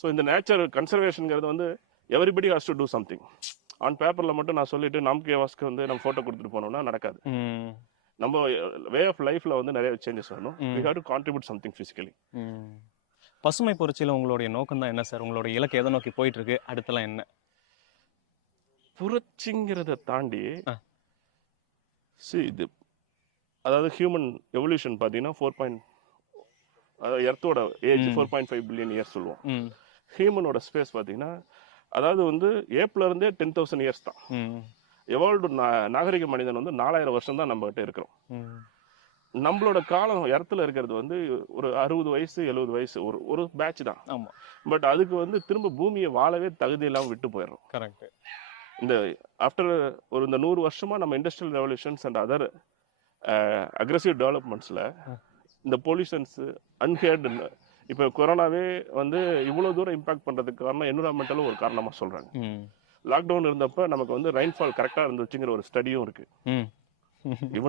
So இந்த nature கன்சர்வேஷனுங்கிறது வந்து everybody has to do something. On பேப்பரில் மட்டும் நான் சொல்லிட்டு நமக்கு வாஸ்க்கு வந்து நம்ம ஃபோட்டோ கொடுத்துட்டு போனோம்னா நடக்காது. நம்ம வே ஆஃப் லைஃப்ல வந்து நிறைய சேஞ்சஸ் வரணும். We have to contribute something physically. பசுமை புரட்சியில் உங்களுடைய நோக்கம் தான் என்ன சார்? உங்களுடைய இலக்கு எதை நோக்கி போயிட்டு இருக்கு? அடுத்தலாம் என்ன? புரட்சிங்கிறத தாண்டி இது அதாவது ஹியூமன் எவல்யூஷன் பார்த்தீங்கன்னா அதாவது எர்த்தோட ஏஜ் 4.5 பில்லியன் இயர்ஸ் சொல்லுவோம். ஹியூமனோட ஸ்பேஸ் பார்த்தீங்கன்னா அதாவது வந்து ஏப்ல இருந்தே 10,000 இயர்ஸ் தான். எவால்வ்டு நாகரிக மனிதன் வந்து 4000 வருஷம் தான் நம்ம கிட்ட இருக்கிறோம். நம்மளோட காலம் இடத்துல இருக்கிறது வந்து ஒரு 60 வயசு 70 வயசு ஒரு பேட்ச் தான். பட் அதுக்கு வந்து திரும்ப பூமியை வாழவே தகுதி இல்லாமல் விட்டு போயிடுறோம். கரெக்ட். இந்த ஆஃப்டர் இந்த 100 வருஷமா நம்ம industrial revolutions and other aggressive டெவலப்மெண்ட்ஸ்ல இந்த பொல்யூஷன்ஸ் அன்ஹேர்டு இப்போ கொரோனாவே வந்து இவ்வளோ தூரம் இம்பாக்ட் பண்ணுறதுக்கு காரணம் என்விரான்மெண்டலும் ஒரு காரணமாக சொல்கிறாங்க. லாக்டவுன் இருந்தப்ப நமக்கு வந்து ரெயின்ஃபால் கரெக்டாக இருந்துச்சுங்கிற ஒரு ஸ்டடியும் இருக்குது. ஈவன்